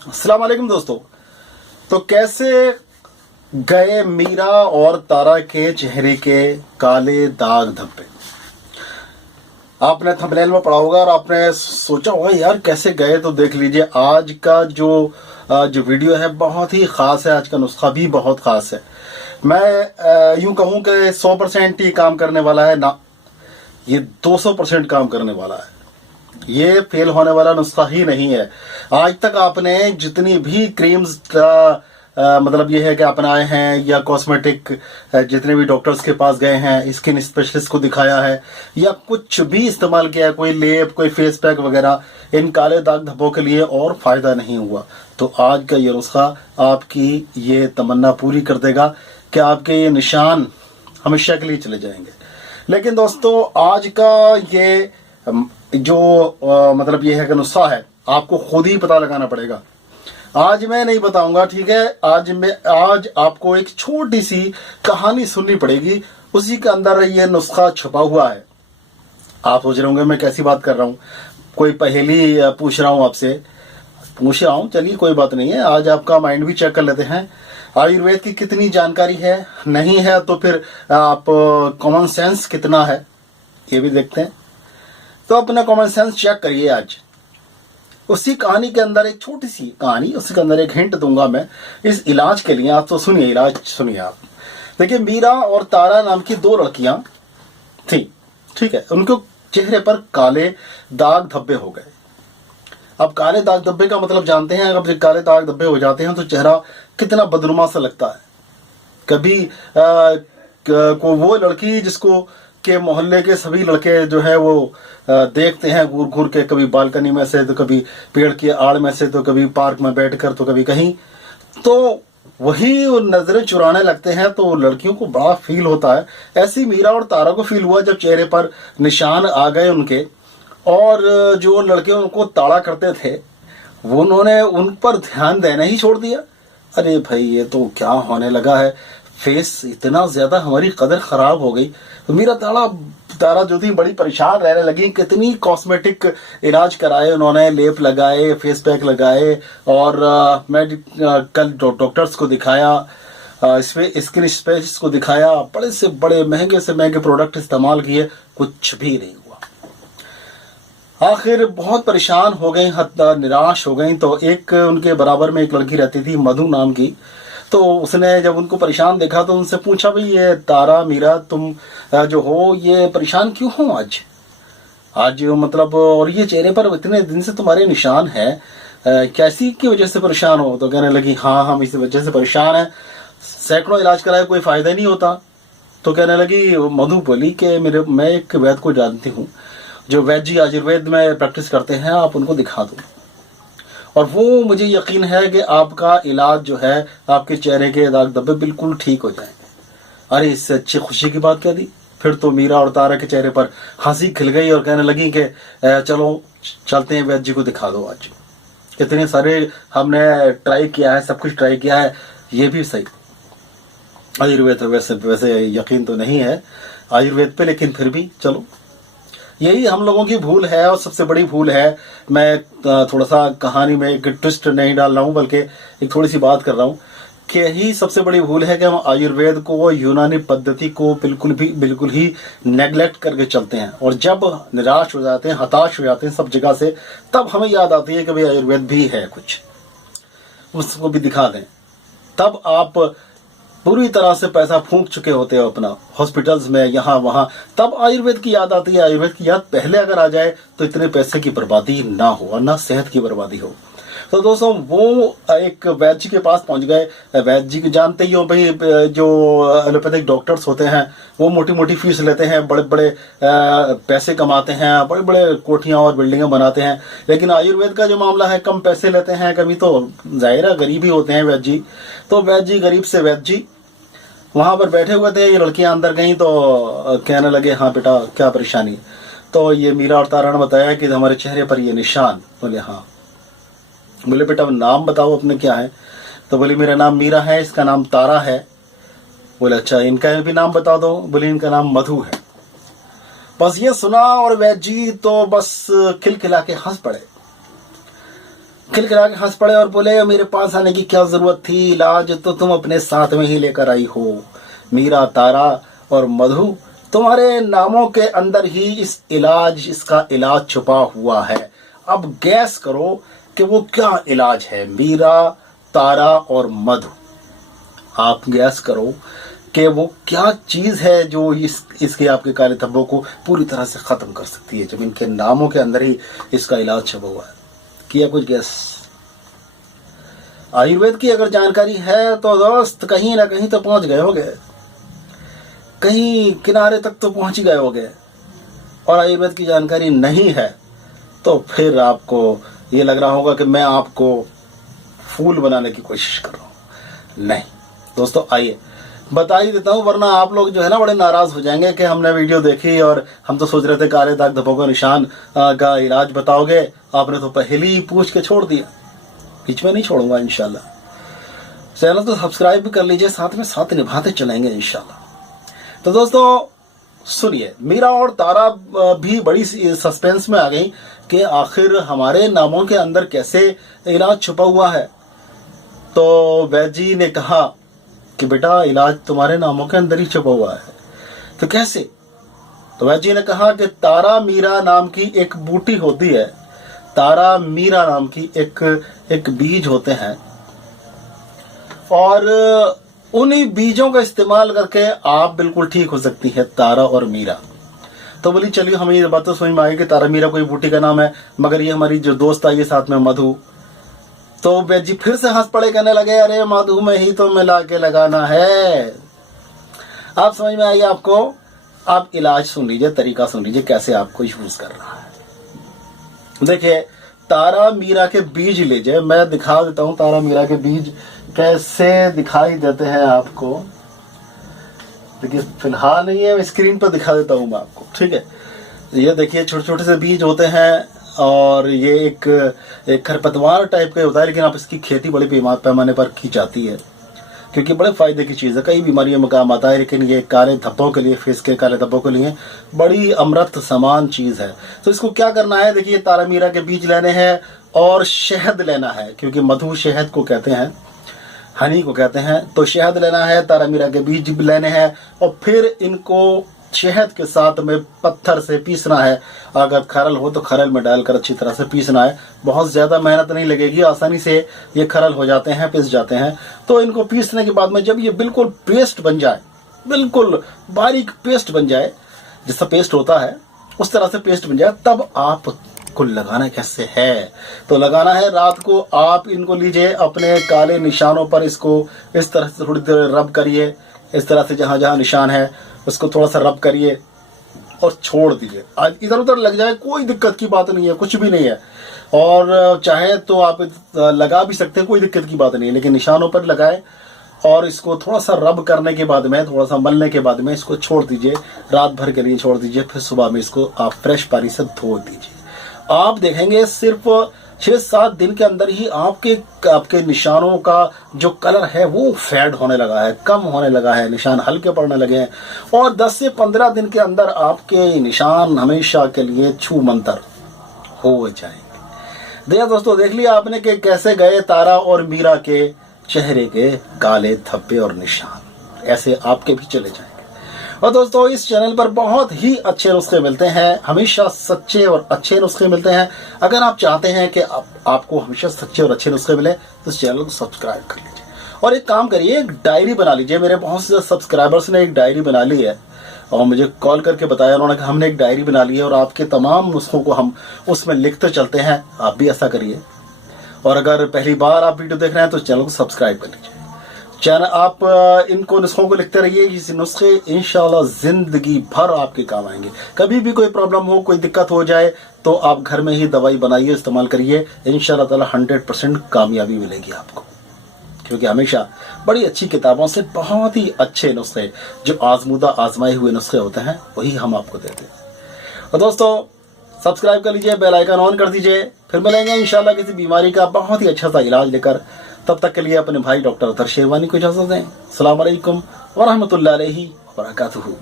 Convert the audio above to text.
अस्सलाम वालेकुम दोस्तों। तो कैसे गए मीरा और तारा के चेहरे के काले दाग धब्बे। आपने थंबनेल में पढ़ा होगा और आपने सोचा होगा यार कैसे गए। तो देख लीजिए, आज का जो वीडियो है बहुत ही खास है। आज का नुस्खा भी बहुत खास है। मैं यूं कहूं कि 100% ही काम करने वाला है ना, ये 200% काम करने वाला है। ये फेल होने वाला नुस्खा ही नहीं है। आज तक आपने जितनी भी क्रीम्स का मतलब ये है कि अपनाए हैं या कॉस्मेटिक जितने भी डॉक्टर्स के पास गए हैं, स्किन स्पेशलिस्ट को दिखाया है या कुछ भी इस्तेमाल किया है, कोई लेप कोई फेस पैक वगैरह, इन काले दाग धब्बों के लिए और फायदा नहीं हुआ। तो आज का ये नुस्खा आपकी ये तमन्ना पूरी कर देगा कि आपके ये निशान हमेशा के लिए चले जाएंगे। लेकिन दोस्तों, आज का ये जो मतलब ये है कि नुस्खा है, आपको खुद ही पता लगाना पड़ेगा। आज मैं नहीं बताऊंगा, ठीक है। आज आपको एक छोटी सी कहानी सुननी पड़ेगी, उसी के अंदर ये नुस्खा छुपा हुआ है। आप सोच रहे होंगे मैं कैसी बात कर रहा हूं, कोई पहेली पूछ रहा हूं आपसे। पूछ रहा हूं, चलिए कोई बात नहीं है। आज आपका माइंड भी चेक कर लेते हैं, आयुर्वेद की कितनी जानकारी है, नहीं है तो फिर आप कॉमन सेंस कितना है ये भी देखते हैं। तो अपना कॉमन सेंस चेक करिए। आज उसी कहानी के अंदर एक छोटी सी कहानी, उसके अंदर एक हिंट दूंगा मैं इस इलाज के लिए। आप तो सुनिए, इलाज सुनिए आप। देखिए, मीरा और तारा नाम की दो लड़कियां थी, ठीक है। उनके चेहरे पर काले दाग धब्बे हो गए। अब काले दाग धब्बे का मतलब जानते हैं। अगर काले दाग धब्बे हो जाते हैं तो चेहरा कितना बदनुमा सा लगता है। कभी को वो लड़की जिसको के मोहल्ले के सभी लड़के जो है वो देखते हैं घूर घूर के, कभी बालकनी में से तो कभी पेड़ की आड़ में से तो कभी पार्क में बैठकर तो कभी कहीं, तो वही नजरें चुराने लगते हैं। तो लड़कियों को बड़ा फील होता है। ऐसी मीरा और तारा को फील हुआ जब चेहरे पर निशान आ गए उनके, और जो लड़के उनको ताड़ा करते थे वो उन्होंने उन पर ध्यान देना ही छोड़ दिया। अरे भाई, ये तो क्या होने लगा है, फेस इतना ज्यादा हमारी कदर खराब हो गई। तो मेरा तारा जो थी बड़ी परेशान रहने लगी। कितनी कॉस्मेटिक इलाज कराए उन्होंने, लेप लगाए, फेस पैक लगाए, और कल डॉक्टर्स को दिखाया, स्किन स्पेशलिस्ट को दिखाया, बड़े से बड़े महंगे से महंगे प्रोडक्ट इस्तेमाल किए, कुछ भी नहीं हुआ। आखिर बहुत परेशान हो गई, निराश हो गई। तो एक उनके बराबर में एक लड़की रहती थी, मधु नाम की। तो उसने जब उनको परेशान देखा तो उनसे पूछा, भाई ये तारा मीरा तुम जो हो ये परेशान क्यों हो आज मतलब, और ये चेहरे पर इतने दिन से तुम्हारे निशान है, कैसी की वजह से परेशान हो? तो कहने लगी, हाँ हम इस वजह से परेशान है, सैकड़ों इलाज कराए कोई फायदा नहीं होता। तो कहने लगी, मधु बोली कि मैं एक वैद्य को जानती हूँ जो वैद्य जी आयुर्वेद में प्रैक्टिस करते हैं, आप उनको दिखा दो और वो मुझे यकीन है कि आपका इलाज जो है, आपके चेहरे के दाग धब्बे बिल्कुल ठीक हो जाएंगे। अरे इससे अच्छी खुशी की बात क्या दी। फिर तो मीरा और तारा के चेहरे पर हंसी खिल गई और कहने लगी कि चलो चलते हैं, वैद्य जी को दिखा दो। आज इतने सारे हमने ट्राई किया है, सब कुछ ट्राई किया है, ये भी सही। आयुर्वेद वैसे यकीन तो नहीं है आयुर्वेद पे, लेकिन फिर भी चलो, यही हम लोगों की भूल है और सबसे बड़ी भूल है। मैं थोड़ा सा कहानी में एक ट्विस्ट नहीं डाल रहा हूं, बल्कि एक थोड़ी सी बात कर रहा हूं कि यही सबसे बड़ी भूल है कि हम आयुर्वेद को, यूनानी पद्धति को बिल्कुल ही नेग्लेक्ट करके चलते हैं। और जब निराश हो जाते हैं, हताश हो जाते हैं सब जगह से, तब हमें याद आती है कि भाई आयुर्वेद भी है कुछ, उसको भी दिखा दें। तब आप पूरी तरह से पैसा फूंक चुके होते हो अपना हॉस्पिटल्स में, यहाँ वहां, तब आयुर्वेद की याद आती है। आयुर्वेद की याद पहले अगर आ जाए तो इतने पैसे की बर्बादी ना हो और ना सेहत की बर्बादी हो। तो दोस्तों, वो एक वैद्य जी के पास पहुंच गए। वैद्य जी को जानते ही हो भाई, जो एलोपैथिक डॉक्टर्स होते हैं वो मोटी मोटी फीस लेते हैं, बड़े बड़े पैसे कमाते हैं, बड़े बड़े कोठियां और बिल्डिंगें बनाते हैं। लेकिन आयुर्वेद का जो मामला है, कम पैसे लेते हैं, कभी तो जाहिर गरीब ही होते हैं वैद्य जी। तो वैद्य जी, गरीब से वैद्य जी वहां पर बैठे हुए थे। ये लड़कियां अंदर गईं तो कहने लगे, हाँ बेटा क्या परेशानी? तो ये मीरा और तारा ने बताया कि हमारे चेहरे पर ये निशान। बोले हाँ। बोले बेटा नाम बताओ अपने क्या है? तो बोली मेरा नाम मीरा है, इसका नाम तारा है। बोले अच्छा, इनका भी नाम बता दो। बोले इनका नाम मधु है। बस ये सुना और वैद्य जी तो बस खिलखिला के हंस पड़े। खिलखिला के हंस पड़े और बोले, मेरे पास आने की क्या जरूरत थी, इलाज तो तुम अपने साथ में ही लेकर आई हो। मीरा, तारा और मधु, तुम्हारे नामों के अंदर ही इसका इलाज छुपा हुआ है। अब गैस करो कि वो क्या इलाज है। मीरा, तारा और मधु, आप गैस करो कि वो क्या चीज है जो इसके आपके काले धब्बों को पूरी तरह से खत्म कर सकती है, जब इनके नामों के अंदर ही इसका इलाज छुपा हुआ है। किया कुछ गैस? आयुर्वेद की अगर जानकारी है तो दोस्त कहीं ना कहीं तो पहुंच गए होगे, कहीं किनारे तक तो पहुंच ही गए होगे। और आयुर्वेद की जानकारी नहीं है तो फिर आपको ये लग रहा होगा कि मैं आपको फूल बनाने की कोशिश कर रहा हूं। नहीं दोस्तों, आइए बता ही देता हूं, वरना आप लोग जो है ना बड़े नाराज हो जाएंगे कि हमने वीडियो देखी और हम तो सोच रहे थे काले दाग धब्बों का निशान का इलाज बताओगे, आपने तो पहले ही पूछ के छोड़ दिया। बीच में नहीं छोड़ूंगा इंशाल्लाह। चैनल तो सब्सक्राइब भी कर लीजिए, साथ में साथ निभाते चलेंगे इंशाल्लाह। तो दोस्तों सुनिए, मीरा और तारा भी बड़ी सस्पेंस में आ गई कि आखिर हमारे नामों के अंदर कैसे इलाज छुपा हुआ है। तो वैद्य जी ने कहा कि बेटा इलाज तुम्हारे नामों के अंदर ही छुपा हुआ है। तो कैसे? तो वैद्य जी ने कहा कि तारा मीरा नाम की एक बूटी होती है, तारा मीरा नाम की एक बीज होते हैं, और उन्हीं बीजों का इस्तेमाल करके आप बिल्कुल ठीक हो सकती है, तारा और मीरा। तो बोली चलिए, हमें ये बात तो समझ में आई कि तारा मीरा कोई बूटी का नाम है, मगर ये हमारी जो दोस्त आई है साथ में मधु। तो वैद्य जी फिर से हंस पड़े, कहने लगे, अरे मधु में ही तो मिला के लगाना है। आप समझ में आई आपको? आप इलाज सुन लीजिए, तरीका सुन लीजिए कैसे आपको यूज कर रहा है। देखिए, तारा मीरा के बीज लीजिए, मैं दिखा देता हूं तारा मीरा के बीज कैसे दिखाई देते हैं आपको। देखिए फिलहाल नहीं है, स्क्रीन पर दिखा देता हूं मैं आपको, ठीक है। ये देखिए छोटे छोटे से बीज होते हैं, और ये एक खरपतवार टाइप का होता है, लेकिन आप इसकी खेती बड़े पैमाने पर की जाती है क्योंकि बड़े फायदे की चीज़ है, कई बीमारियों में काम आता है। लेकिन ये काले धब्बों के लिए, फेस के काले धब्बों के लिए बड़ी अमृत समान चीज़ है। तो इसको क्या करना है, देखिए तारा मीरा के बीज लेने हैं और शहद लेना है, क्योंकि मधु शहद को कहते हैं, हनी को कहते हैं। तो शहद लेना है, तारा मीरा के बीज भी लेने हैं, और फिर इनको शहद के साथ में पत्थर से पीसना है। अगर खरल हो तो खरल में डालकर अच्छी तरह से पीसना है। बहुत ज़्यादा मेहनत नहीं लगेगी, आसानी से ये खरल हो जाते हैं, पिस जाते हैं। तो इनको पीसने के बाद में जब ये बिल्कुल पेस्ट बन जाए, बिल्कुल बारीक पेस्ट बन जाए, जैसा पेस्ट होता है उस तरह से पेस्ट बन जाए, तब आपको लगाना कैसे है। तो लगाना है रात को, आप इनको लीजिए अपने काले निशानों पर, इसको इस तरह से थोड़ी देर रब करिए, इस तरह से जहां जहां निशान है उसको थोड़ा सा रब करिए और छोड़ दीजिए। आज इधर उधर लग जाए कोई दिक्कत की बात नहीं है, कुछ भी नहीं है। और चाहे तो आप लगा भी सकते हैं, कोई दिक्कत की बात नहीं है, लेकिन निशानों पर लगाए और इसको थोड़ा सा रब करने के बाद में, थोड़ा सा मलने के बाद में इसको छोड़ दीजिए, रात भर के लिए छोड़ दीजिए। फिर सुबह में इसको आप फ्रेश पानी से धो दीजिए। आप देखेंगे सिर्फ 6-7 दिन के अंदर ही आपके निशानों का जो कलर है वो फेड होने लगा है, कम होने लगा है, निशान हल्के पड़ने लगे हैं, और 10 से 15 दिन के अंदर आपके निशान हमेशा के लिए छू मंतर हो जाएंगे। देखिए दोस्तों, देख लिया आपने कि कैसे गए तारा और मीरा के चेहरे के काले धब्बे और निशान, ऐसे आपके भी चले जाएंगे। और दोस्तों, इस चैनल पर बहुत ही अच्छे नुस्खे मिलते हैं, हमेशा सच्चे और अच्छे नुस्खे मिलते हैं। अगर आप चाहते हैं कि आपको हमेशा सच्चे और अच्छे नुस्खे मिले तो इस चैनल को सब्सक्राइब कर लीजिए, और एक काम करिए, एक डायरी बना लीजिए। मेरे बहुत से सब्सक्राइबर्स ने एक डायरी बना ली है और मुझे कॉल करके बताया उन्होंने कि हमने एक डायरी बना ली है और आपके तमाम नुस्खों को हम उसमें लिखते चलते हैं। आप भी ऐसा करिए, और अगर पहली बार आप वीडियो देख रहे हैं तो चैनल को सब्सक्राइब कर लीजिए। चैनल आप इनको नुस्खों को लिखते रहिए, ये नुस्खे इंशाल्लाह जिंदगी भर आपके काम आएंगे। कभी भी कोई प्रॉब्लम हो, कोई दिक्कत हो जाए तो आप घर में ही दवाई बनाइए, इस्तेमाल करिए, इंशाल्लाह ताला 100% कामयाबी मिलेगी आपको। क्योंकि हमेशा बड़ी अच्छी किताबों से बहुत ही अच्छे नुस्खे, जो आजमूदा आजमाए हुए नुस्खे होते हैं, वही हम आपको देते हैं। और दोस्तों, सब्सक्राइब कर लीजिए, बेल आइकन ऑन कर दीजिए। फिर मिलेंगे इंशाल्लाह किसी बीमारी का बहुत ही अच्छा सा इलाज लेकर। तब तक के लिए अपने भाई डॉक्टर अतर शेरवानी को इजाजत दें। अस्सलाम वालेकुम व रहमतुल्लाहि व बरकातुहू।